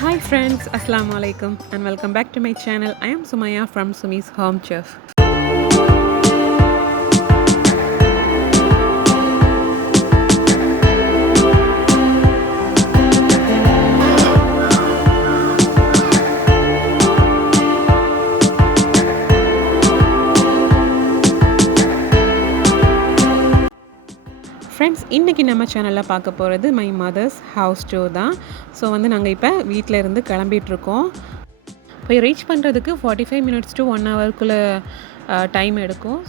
Hi friends, Assalamu alaikum and welcome back to my channel. I am Sumaya from Sumi's Home Chef. Friends, இன்றைக்கி நம்ம சேனலில் பார்க்க போகிறது my mother's house tour தான். So நாங்கள் இப்போ வீட்டில் இருந்து கிளம்பிகிட்ருக்கோம். போய் ரீச் பண்ணுறதுக்கு 45 minutes to 1 hourக்குள்ளே டைம் எடுக்கும்.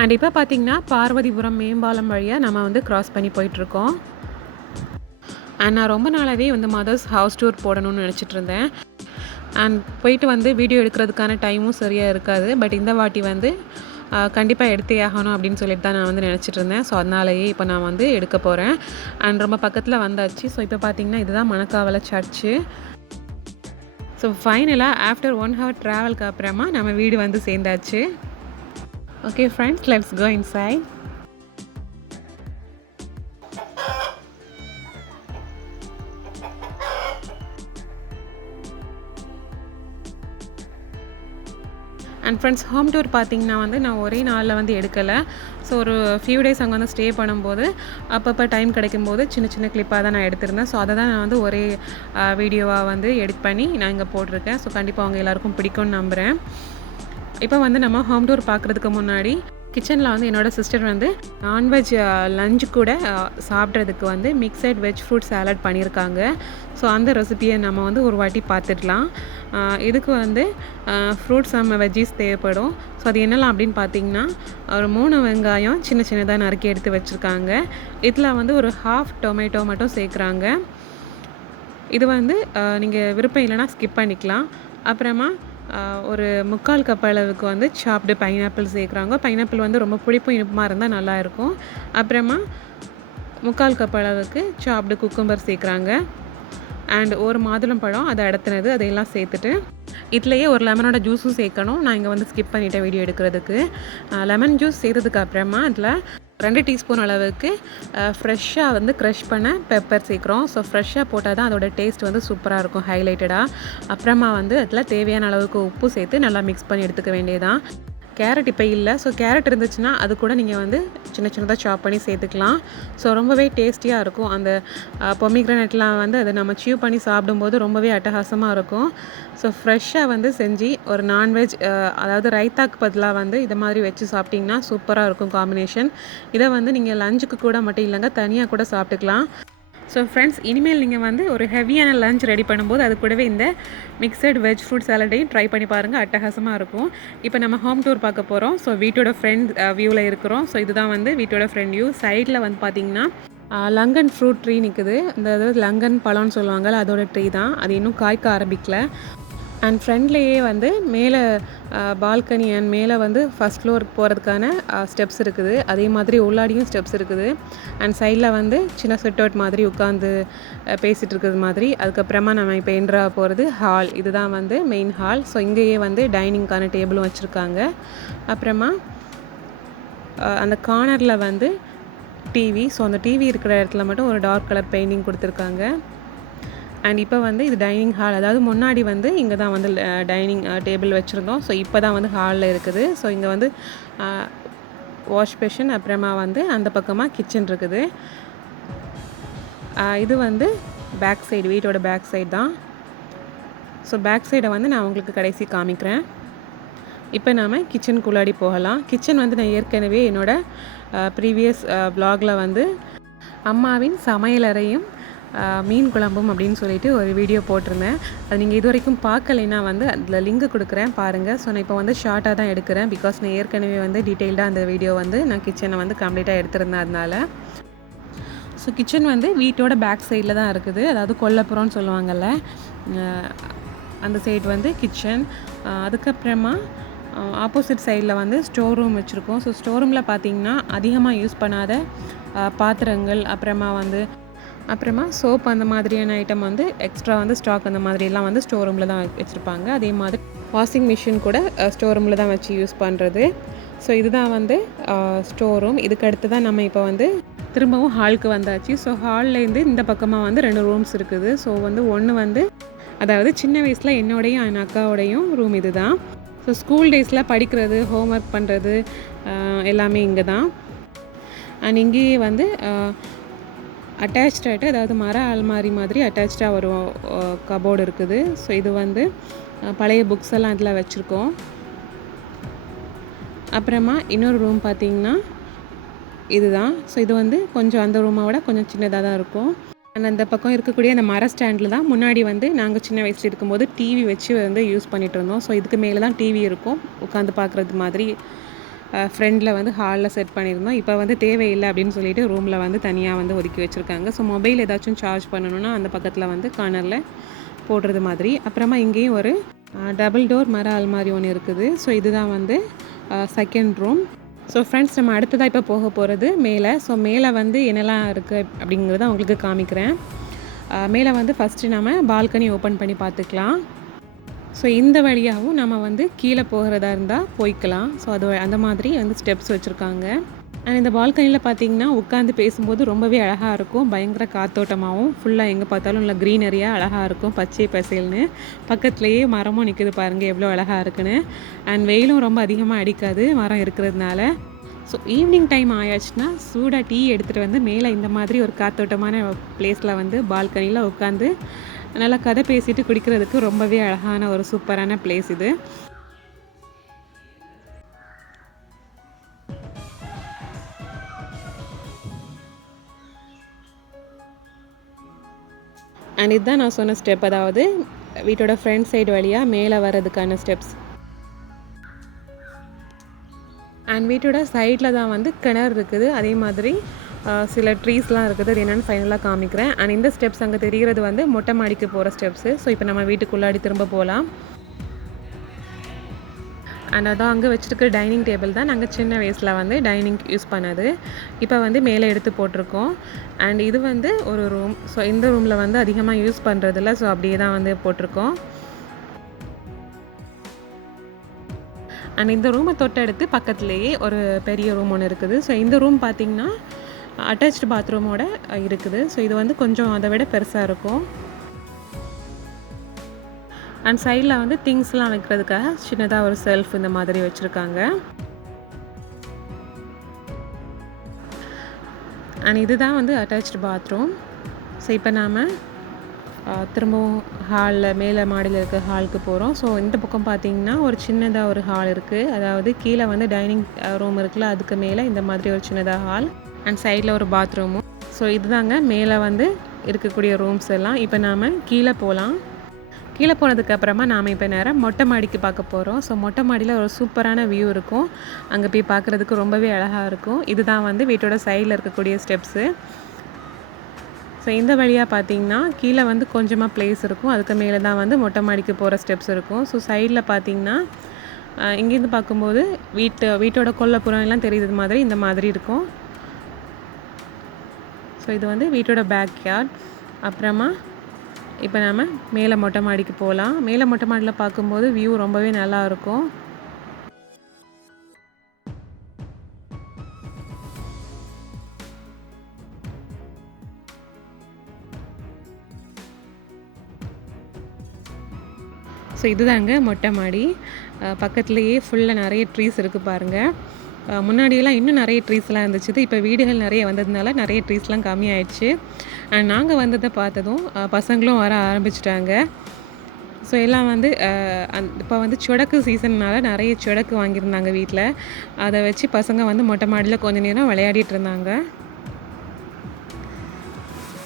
அண்ட் இப்போ பார்த்திங்கன்னா பார்வதிபுரம் மேம்பாலம் வழியாக நம்ம க்ராஸ் பண்ணி போயிட்டுருக்கோம். அண்ட் நான் ரொம்ப நாளாகவே மதர்ஸ் ஹவுஸ் டூர் போடணும்னு நினச்சிட்டு இருந்தேன். அண்ட் போயிட்டு வீடியோ எடுக்கிறதுக்கான டைமும் சரியாக இருக்காது. பட் இந்த வாட்டி கண்டிப்பாக எடுத்தே ஆகணும் அப்படின்னு சொல்லிட்டு தான் நான் நினச்சிட்டு இருந்தேன். ஸோ அதனாலேயே இப்போ நான் எடுக்க போகிறேன். அண்ட் ரொம்ப பக்கத்தில் வந்தாச்சு. ஸோ இப்போ பார்த்திங்கன்னா இதுதான் மணக்காவலை சர்ச்சு. ஸோ ஃபைனலாக ஆஃப்டர் 1 hour ட்ராவலுக்கு அப்புறமா நம்ம வீடு சேர்ந்தாச்சு. Okay friends, let's go inside. And friends, home tour பார்த்திங்கன்னா நான் ஒரே நாளில் எடுக்கலை. ஸோ ஒரு ஃபியூ டேஸ் அங்கே ஸ்டே பண்ணும்போது அப்பப்போ டைம் கிடைக்கும்போது சின்ன சின்ன கிளிப்பாக தான் நான் எடுத்திருந்தேன். ஸோ அதை தான் நான் ஒரே வீடியோவாக எடிட் பண்ணி நான் இங்கே போட்டிருக்கேன். ஸோ கண்டிப்பாக அவங்க எல்லாேருக்கும் பிடிக்கும்னு நம்புகிறேன். இப்போ நம்ம ஹோம் டூர் பார்க்குறதுக்கு முன்னாடி கிச்சனில் என்னோடய சிஸ்டர் நான்வெஜ் லஞ்சு கூட சாப்பிட்றதுக்கு மிக்சட் வெஜ் ஃப்ரூட் சாலட் பண்ணியிருக்காங்க. ஸோ அந்த ரெசிபியை நம்ம ஒரு வாட்டி பார்த்துடலாம். இதுக்கு ஃப்ரூட்ஸ் வெஜ்ஜீஸ் தேவைப்படும். ஸோ அது என்னலாம் அப்படின்னு பார்த்தீங்கன்னா, ஒரு 3 வெங்காயம் சின்ன சின்னதாக நறுக்கி எடுத்து வச்சுருக்காங்க. இதில் ஒரு ½ டொமேட்டோ மட்டும் சேர்க்குறாங்க. இது நீங்கள் விருப்பம் இல்லைனா ஸ்கிப் பண்ணிக்கலாம். அப்புறமா ஒரு 3/4 கப் அளவுக்கு சாப்டு பைனாப்பிள் சேர்க்குறாங்க. பைனாப்பிள் ரொம்ப புளிப்பும் இனிப்புமாக இருந்தால் நல்லாயிருக்கும். அப்புறமா 3/4 கப் அளவுக்கு சாப்டு குக்கும்பர் சேர்க்குறாங்க. அண்ட் ஒரு மாதுளம்பழம் அதை அடத்துனது அதையெல்லாம் சேர்த்துட்டு இதுலேயே ஒரு லெமனோட ஜூஸும் சேர்க்கணும். நான் இங்கே ஸ்கிப் பண்ணிட்டேன் வீடியோ எடுக்கிறதுக்கு. லெமன் ஜூஸ் சேர்த்ததுக்கு அப்புறமா அதில் 2 டீஸ்பூன் அளவுக்கு ஃப்ரெஷ்ஷாக க்ரஷ் பண்ண பெப்பர் சேர்க்குறோம். ஸோ ஃப்ரெஷ்ஷாக போட்டால் தான் அதோடய டேஸ்ட் சூப்பராக இருக்கும், ஹைலைட்டடாக. அப்புறமா அதில் தேவையான அளவுக்கு உப்பு சேர்த்து நல்லா மிக்ஸ் பண்ணி எடுத்துக்க வேண்டியதான். கேரட் இப்போ இல்லை. ஸோ கேரட் இருந்துச்சுன்னா அது கூட நீங்கள் சின்ன சின்னதாக சாப் பண்ணி சேர்த்துக்கலாம். ஸோ ரொம்பவே டேஸ்டியாக இருக்கும். அந்த பொமிக்ரனட்லாம் அதை நம்ம சியூ பண்ணி சாப்பிடும்போது ரொம்பவே அட்டகாசமாக இருக்கும். ஸோ ஃப்ரெஷ்ஷாக செஞ்சு ஒரு நான்வெஜ் அதாவது ரைத்தாக்கு பதிலாக இதை மாதிரி வச்சு சாப்பிட்டிங்கன்னா சூப்பராக இருக்கும் காம்பினேஷன். இதை நீங்கள் லஞ்சுக்கு கூட மட்டும் இல்லைங்க, தனியாக கூட சாப்பிட்டுக்கலாம். ஸோ ஃப்ரெண்ட்ஸ், இனிமேல் நீங்கள் ஒரு ஹெவியான லஞ்ச் ரெடி பண்ணும்போது அது கூடவே இந்த மிக்சட் வெஜ் ஃப்ரூட் சாலடையும் ட்ரை பண்ணி பாருங்கள், அட்டகாசமாக இருக்கும். இப்போ நம்ம ஹோம் டூர் பார்க்க போகிறோம். ஸோ வீட்டோட ஃப்ரெண்ட் வியூவில் இருக்கிறோம். ஸோ இதுதான் வீட்டோட ஃப்ரெண்ட் வியூ. சைடில் பார்த்திங்கன்னா லங்கன் ஃப்ரூட் ட்ரீ நிற்குது. இந்த லங்கன் பழம்னு சொல்லுவாங்கள்ல, அதோட ட்ரீ தான். அது இன்னும் காய்க்க ஆரம்பிக்கல. அண்ட் ஃப்ரெண்ட்லேயே மேலே பால்கனி அண்ட் மேலே ஃபஸ்ட் ஃப்ளோர் போகிறதுக்கான ஸ்டெப்ஸ் இருக்குது. அதே மாதிரி உள்ளாடியும் ஸ்டெப்ஸ் இருக்குது. அண்ட் சைடில் சின்ன சிட் அவுட் மாதிரி உட்காந்து பேசிகிட்டு இருக்கிறது மாதிரி. அதுக்கப்புறமா நம்ம இப்போ என்ட்ரா போகிறது ஹால். இதுதான் மெயின் ஹால். ஸோ இங்கேயே டைனிங்க்கான டேபிளும் வச்சுருக்காங்க. அப்புறமா அந்த கார்னரில் டிவி. ஸோ அந்த டிவி இருக்கிற இடத்துல மட்டும் ஒரு டார்க் கலர் பெயிண்டிங் கொடுத்துருக்காங்க. அண்ட் இப்போ இது டைனிங் ஹால். அதாவது முன்னாடி இங்கே தான் டைனிங் டேபிள் வச்சுருந்தோம். ஸோ இப்போ தான் ஹாலில் இருக்குது. ஸோ இங்கே வாஷ் பேஷன், அப்புறமா அந்த பக்கமாக கிச்சன் இருக்குது. இது பேக் சைடு, வீட்டோட பேக் சைடு தான். ஸோ பேக் சைடை நான் உங்களுக்கு கடைசி காமிக்கிறேன். இப்போ நாம் கிச்சனுக்குள்ளாடி போகலாம். கிச்சன் நான் ஏற்கனவே என்னோடய ப்ரீவியஸ் வ்ளாகில் அம்மாவின் சமையலறையும் மீன் குழம்பும் அப்படின்னு சொல்லிட்டு ஒரு வீடியோ போட்டிருந்தேன். அது நீங்கள் இது வரைக்கும் பார்க்கலைன்னா அதில் லிங்க் கொடுக்குறேன், பாருங்கள். ஸோ நான் இப்போ ஷார்ட்டாக தான் எடுக்கிறேன். பிகாஸ் நான் ஏற்கனவே டீட்டெயில்டாக அந்த வீடியோ நான் கிச்சனை கம்ப்ளீட்டாக எடுத்திருந்தேன். அதனால் ஸோ கிச்சன் வீட்டோட பேக் சைடில் தான் இருக்குது. அதாவது கொல்லப்புறம்னு சொல்லுவாங்கள்ல, அந்த சைடு கிச்சன். அதுக்கப்புறமா ஆப்போசிட் சைடில் ஸ்டோர் ரூம் வச்சுருக்கோம். ஸோ ஸ்டோர் ரூமில் பார்த்திங்கன்னா அதிகமாக யூஸ் பண்ணாத பாத்திரங்கள், அப்புறமா சோப் அந்த மாதிரியான ஐட்டம் எக்ஸ்ட்ரா ஸ்டாக் அந்த மாதிரிலாம் ஸ்டோர் ரூமில் தான் வச்சுருப்பாங்க. அதே மாதிரி வாஷிங் மிஷின் கூட ஸ்டோர் ரூமில் தான் வச்சு யூஸ் பண்ணுறது. ஸோ இதுதான் ஸ்டோர் ரூம். இதுக்கு அடுத்து தான் நம்ம இப்போ திரும்பவும் ஹாலுக்கு வந்தாச்சு. ஸோ ஹால்லேருந்து இந்த பக்கமாக வந்து 2 ரூம்ஸ் இருக்குது. ஸோ வந்து ஒன்று வந்து அதாவது சின்ன வயசில் என்னோடையும் என் அக்காவோடையும் ரூம் இது தான். ஸோ ஸ்கூல் டேஸில் படிக்கிறது, ஹோம் ஒர்க் பண்ணுறது எல்லாமே இங்கே தான். அண்ட் இங்கேயே வந்து அட்டாச்சாகிட்டு அதாவது மர அல்மாரி மாதிரி அட்டாச்சாக ஒரு கபோர்டு இருக்குது. ஸோ இது வந்து பழைய புக்ஸ் எல்லாம் இதில் வச்சுருக்கோம். அப்புறமா இன்னொரு ரூம் பார்த்திங்கன்னா இதுதான். ஸோ இது வந்து கொஞ்சம் அந்த ரூமை விட கொஞ்சம் சின்னதாக தான் இருக்கும். அண்ட் அந்த பக்கம் இருக்கக்கூடிய அந்த மர ஸ்டாண்டில் தான் முன்னாடி வந்து நாங்கள் சின்ன வயசில் இருக்கும்போது டிவி வச்சு வந்து யூஸ் பண்ணிகிட்டு இருந்தோம். ஸோ இதுக்கு மேலே தான் டிவி இருக்கும், உட்காந்து பார்க்குறது மாதிரி ஃப்ரெண்டில் வந்து ஹாலில் செட் பண்ணியிருந்தோம். இப்போ வந்து தேவையில்லை அப்படின்னு சொல்லிட்டு ரூமில் வந்து தனியாக வந்து ஒதுக்கி வச்சுருக்காங்க. ஸோ மொபைல் ஏதாச்சும் சார்ஜ் பண்ணணுன்னா அந்த பக்கத்தில் வந்து கார்னரில் போடுறது மாதிரி. அப்புறமா இங்கேயும் ஒரு டபுள் டோர் மர அல்மாரி ஒன்று இருக்குது. ஸோ இதுதான் வந்து செகண்ட் ரூம். ஸோ ஃப்ரெண்ட்ஸ், நம்ம அடுத்ததாக இப்போ போக போகிறது மேலே. ஸோ மேலே வந்து என்னெல்லாம் இருக்குது அப்படிங்கிறத உங்களுக்கு காமிக்கிறேன். மேலே வந்து ஃபஸ்ட்டு நம்ம பால்கனி ஓப்பன் பண்ணி பார்த்துக்கலாம். ஸோ இந்த வழியாகவும் நம்ம வந்து கீழே போகிறதா இருந்தால் போய்க்கலாம். ஸோ அது அந்த மாதிரி வந்து ஸ்டெப்ஸ் வச்சுருக்காங்க. அண்ட் இந்த பால்கனியில் பார்த்திங்கன்னா உட்காந்து பேசும்போது ரொம்பவே அழகாக இருக்கும். பயங்கர காத்தோட்டமாகவும் ஃபுல்லாக எங்கே பார்த்தாலும் இல்லை க்ரீனரியாக அழகாக இருக்கும், பச்சை பசேல்னு. பக்கத்துலேயே மரமும் நிற்குது பாருங்கள் எவ்வளோ அழகாக இருக்குன்னு. அண்ட் வெயிலும் ரொம்ப அதிகமாக அடிக்காது மரம் இருக்கிறதுனால. ஸோ ஈவினிங் டைம் ஆயாச்சுன்னா சூடாக டீ எடுத்துகிட்டு வந்து மேலே இந்த மாதிரி ஒரு காத்தோட்டமான பிளேஸில் வந்து பால்கனியில் உட்காந்து நல்லா கதை பேசிட்டு குடிக்கிறதுக்கு ரொம்பவே அழகான ஒரு சூப்பரான பிளேஸ் இது. அண்ட் இதுதான் நான் சொன்ன ஸ்டெப், அதாவது வீட்டோட ஃப்ரண்ட் சைடு வழியாக மேலே வர்றதுக்கான ஸ்டெப்ஸ். அண்ட் வீட்டோட சைடில் தான் வந்து கிணறு இருக்குது. அதே மாதிரி சில ட்ரீஸ்லாம் இருக்குது. அது என்னென்னு ஃபைனலாக காமிக்கிறேன். அண்ட் இந்த ஸ்டெப்ஸ் அங்கே தெரிகிறது வந்து மொட்டை மாடிக்கு போகிற ஸ்டெப்ஸு. ஸோ இப்போ நம்ம வீட்டுக்குள்ளாடி திரும்ப போகலாம். அண்ட் அதான் அங்கே வச்சுருக்க டைனிங் டேபிள் தான் நாங்கள் சின்ன வயசில் வந்து டைனிங் யூஸ் பண்ணது. இப்போ வந்து மேலே எடுத்து போட்டிருக்கோம். அண்ட் இது வந்து ஒரு ரூம். ஸோ இந்த ரூமில் வந்து அதிகமாக யூஸ் பண்ணுறதில்ல. ஸோ அப்படியே தான் வந்து போட்டிருக்கோம். அண்ட் இந்த ரூமை தொட்டடுத்து பக்கத்துலேயே ஒரு பெரிய ரூம் ஒன்று இருக்குது. ஸோ இந்த ரூம் பார்த்திங்கன்னா அட்டாச்டு பாத்ரூமோட இருக்குது. ஸோ இது வந்து கொஞ்சம் அதை விட பெருசாக இருக்கும். அண்ட் சைடில் வந்து திங்ஸ்லாம் வைக்கிறதுக்காக சின்னதாக ஒரு செல்ஃப் இந்த மாதிரி வச்சுருக்காங்க. அண்ட் இதுதான் வந்து அட்டாச்டு பாத்ரூம். ஸோ இப்போ நாம் திரும்பவும் ஹாலில் மேலே மாடியில் இருக்க ஹாலுக்கு போகிறோம். ஸோ இந்த பக்கம் பார்த்திங்கன்னா ஒரு சின்னதாக ஒரு ஹால் இருக்குது. அதாவது கீழே வந்து டைனிங் ரூம் இருக்குல்ல, அதுக்கு மேலே இந்த மாதிரி ஒரு சின்னதாக ஹால் அண்ட் சைடில் ஒரு பாத்ரூமும். ஸோ இதுதாங்க மேலே வந்து இருக்கக்கூடிய ரூம்ஸ் எல்லாம். இப்போ நாம் கீழே போகலாம். கீழே போனதுக்கப்புறமா நாம் இப்போ நேரம் மொட்டை மாடிக்கு பார்க்க போகிறோம். ஸோ மொட்டை மாடியில் ஒரு சூப்பரான வியூ இருக்கும். அங்கே போய் பார்க்குறதுக்கு ரொம்பவே அழகாக இருக்கும். இதுதான் வந்து வீட்டோட சைடில் இருக்கக்கூடிய ஸ்டெப்ஸு. ஸோ இந்த வழியாக பார்த்திங்கன்னா கீழே வந்து கொஞ்சமாக பிளேஸ் இருக்கும். அதுக்கு மேலே தான் வந்து மொட்டை மாடிக்கு போகிற ஸ்டெப்ஸ் இருக்கும். ஸோ சைடில் பார்த்திங்கன்னா இங்கேருந்து பார்க்கும்போது வீட்டோட கொல்லைப்புறம் எல்லாம் தெரியுது மாதிரி இந்த மாதிரி இருக்கும். ஸோ இது வந்து வீட்டோட பேக் யார்ட். அப்புறமா இப்போ நம்ம மேலே மொட்டை மாடிக்கு போகலாம். மேலே மொட்டை மாடியில் பார்க்கும்போது வியூ ரொம்பவே நல்லா இருக்கும். ஸோ இதுதாங்க மொட்டை மாடி. பக்கத்துலேயே ஃபுல்லாக நிறைய ட்ரீஸ் இருக்குது பாருங்கள். முன்னாடியெல்லாம் இன்னும் நிறைய ட்ரீஸ்லாம் இருந்துச்சு. இப்போ வீடுகள் நிறைய வந்ததுனால நிறைய ட்ரீஸ்லாம் கம்மியாயிடுச்சு. நாங்கள் வந்ததை பார்த்ததும் பசங்களும் வர ஆரம்பிச்சிட்டாங்க. ஸோ எல்லாம் வந்து இப்போ வந்து சொடக்கு சீசன்னால் நிறைய சொடக்கு வாங்கியிருந்தாங்க வீட்டில். அதை வச்சு பசங்க வந்து மொட்டை மாடியில் கொஞ்ச நேரம் விளையாடிட்டு இருந்தாங்க.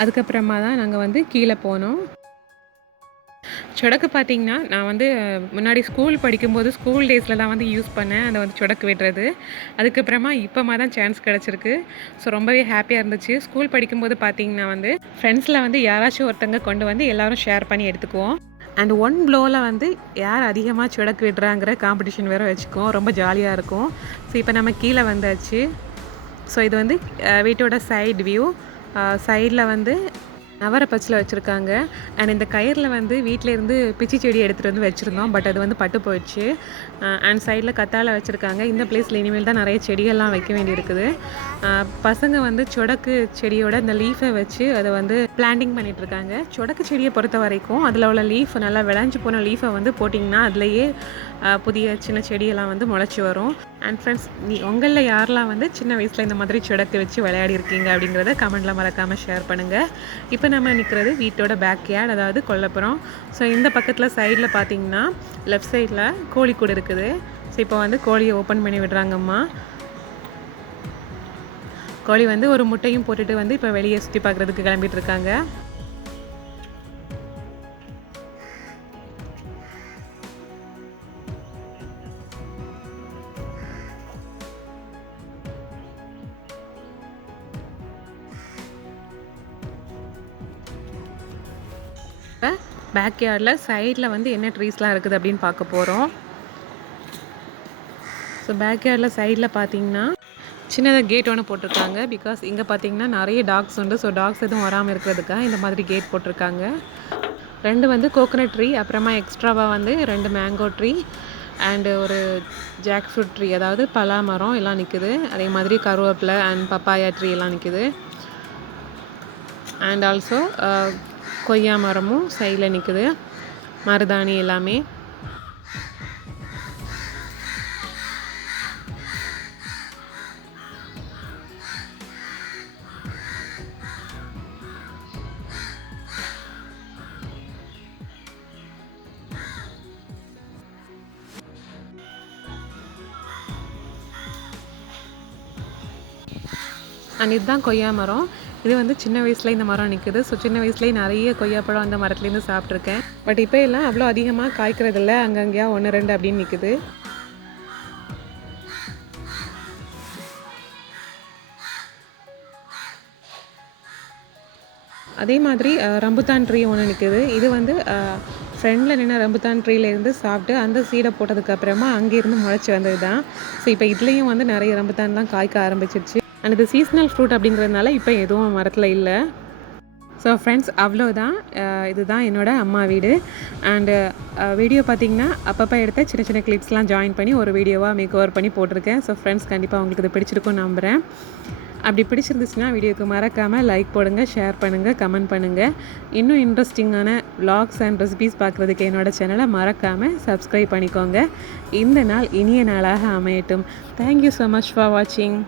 அதுக்கப்புறமா தான் நாங்கள் வந்து கீழே போனோம். சொடக்கு பார்த்திங்கன்னா நான் வந்து முன்னாடி ஸ்கூல் படிக்கும்போது ஸ்கூல் டேஸில் தான் வந்து யூஸ் பண்ணேன் அதை வந்து சொடக்கு விடுறது. அதுக்கப்புறமா இப்போமா தான் சான்ஸ் கிடச்சிருக்கு. ஸோ ரொம்பவே ஹாப்பியாக இருந்துச்சு. ஸ்கூல் படிக்கும்போது பார்த்திங்கன்னா வந்து ஃப்ரெண்ட்ஸில் வந்து யாராச்சும் ஒருத்தங்க கொண்டு வந்து எல்லோரும் ஷேர் பண்ணி எடுத்துக்குவோம். அண்ட் ஒன் ப்ளோவில் வந்து யார் அதிகமாக சொடக்கு விடுறாங்கிற காம்படிஷன் வேறு வச்சுக்குவோம். ரொம்ப ஜாலியாக இருக்கும். ஸோ இப்போ நம்ம கீழே வந்தாச்சு. ஸோ இது வந்து வீட்டோட சைடு வியூ. சைடில் வந்து நவர பச்சில வச்சுருக்காங்க. அண்ட் இந்த கயிறில் வந்து வீட்டிலேருந்து பிச்சி செடி எடுத்துகிட்டு வந்து வச்சுருந்தோம். பட் அது வந்து பட்டு போயிடுச்சு. அண்ட் சைடில் கத்தாழை வச்சுருக்காங்க. இந்த பிளேஸில் இனிமேல் தான் நிறைய செடிகள்லாம் வைக்க வேண்டியிருக்குது. பசங்க வந்து சொடக்கு செடியோட இந்த லீஃபை வச்சு அதை வந்து பிளான்டிங் பண்ணிகிட்ருக்காங்க. சொடக்கு செடியை பொறுத்த வரைக்கும் அதில் உள்ள லீஃப் நல்லா விளைஞ்சு போன லீஃபை வந்து போட்டிங்கன்னா அதுலேயே புதிய சின்ன செடியெல்லாம் வந்து முளைச்சி வரும். அண்ட் ஃப்ரெண்ட்ஸ், உங்களில் யாரெல்லாம் வந்து சின்ன வயசில் இந்த மாதிரி சொடக்கு வச்சு விளையாடி இருக்கீங்க அப்படிங்கிறத கமெண்ட்டில் மறக்காமல் ஷேர் பண்ணுங்கள். இப்போ நம்ம நிற்கிறது வீட்டோட பேக் யார்ட், அதாவது கொல்லைப்புறம். ஸோ இந்த பக்கத்தில் சைடில் பார்த்தீங்கன்னா லெஃப்ட் சைடில் கோழிக்கூடு இருக்குது. ஸோ இப்போ வந்து கோழியை ஓப்பன் பண்ணி விடுறாங்கம்மா. கோழி வந்து ஒரு முட்டையும் போட்டுட்டு வந்து இப்போ வெளியே சுற்றி பார்க்குறதுக்கு கிளம்பிட்டு இருக்காங்க. பேக் யார்டில் சைடில் வந்து என்ன ட்ரீஸ்லாம் இருக்குது அப்படின்னு பார்க்க போகிறோம். ஸோ பேக் யார்டில் சைடில் பார்த்தீங்கன்னா சின்னதாக கேட் ஒன்று போட்டிருக்காங்க. பிகாஸ் இங்கே பார்த்தீங்கன்னா நிறைய டாக்ஸ் உண்டு. ஸோ டாக்ஸ் எதுவும் வராமல் இருக்கிறதுக்காக இந்த மாதிரி கேட் போட்டிருக்காங்க. 2 வந்து கோகோனட் ட்ரீ, அப்புறமா எக்ஸ்ட்ராவாக வந்து 2 மேங்கோ ட்ரீ அண்டு ஒரு ஜாக் ஃப்ரூட் ட்ரீ, அதாவது பலா மரம் எல்லாம் நிற்குது. அதே மாதிரி கருவேப்பிலை அண்ட் பப்பாயா ட்ரீ எல்லாம் நிற்குது. அண்ட் ஆல்சோ கொய்யா மரமும் சைடில் நிற்குது. மருதாணி எல்லாமே. அண்ட் இதுதான் கொய்யா மரம். இது வந்து சின்ன வயசில் இந்த மரம் நிற்குது. ஸோ சின்ன வயசுலேயே நிறைய கொய்யாப்பழம் அந்த மரத்துலேருந்து சாப்பிட்ருக்கேன். பட் இப்போ எல்லாம் அவ்வளோ அதிகமாக காய்க்கிறதில்ல. அங்கங்கேயா 1, 2 அப்படின்னு நிற்குது. அதே மாதிரி ரம்புத்தான் ட்ரீ ஒன்று நிற்குது. இது வந்து ஃப்ரெண்டில் நின்று ரம்புத்தான் ட்ரீலேருந்து சாப்பிட்டு அந்த சீடை போட்டதுக்கப்புறமா அங்கேருந்து முளைச்சி வந்தது தான். ஸோ இப்போ இதுலேயும் வந்து நிறைய ரம்புத்தான்லாம் காய்க்க ஆரம்பிச்சிருச்சு. அண்ட் இது சீஸ்னல் ஃப்ரூட் அப்படிங்கிறதுனால இப்போ எதுவும் மரத்தில் இல்லை. ஸோ ஃப்ரெண்ட்ஸ், அவ்வளோதான். இதுதான் என்னோடய அம்மா வீடு. அண்டு வீடியோ பார்த்திங்கன்னா அப்பப்போ எடுத்த சின்ன சின்ன கிளிப்ஸ்லாம் ஜாயின் பண்ணி ஒரு வீடியோவாக மேக் ஓவர் பண்ணி போட்டிருக்கேன். ஸோ ஃப்ரெண்ட்ஸ், கண்டிப்பாக உங்களுக்கு இது பிடிச்சிருக்கும்னு நம்புகிறேன். அப்படி பிடிச்சிருந்துச்சுன்னா வீடியோக்கு மறக்காமல் லைக் போடுங்க, ஷேர் பண்ணுங்கள், கமெண்ட் பண்ணுங்கள். இன்னும் இன்ட்ரெஸ்டிங்கான vlogs அண்ட் ரெசிபீஸ் பார்க்குறதுக்கு என்னோடய சேனலை மறக்காமல் சப்ஸ்கிரைப் பண்ணிக்கோங்க. இந்த நாள் இனிய நாளாக அமையட்டும். தேங்க்யூ ஸோ மச் ஃபார் வாட்சிங்.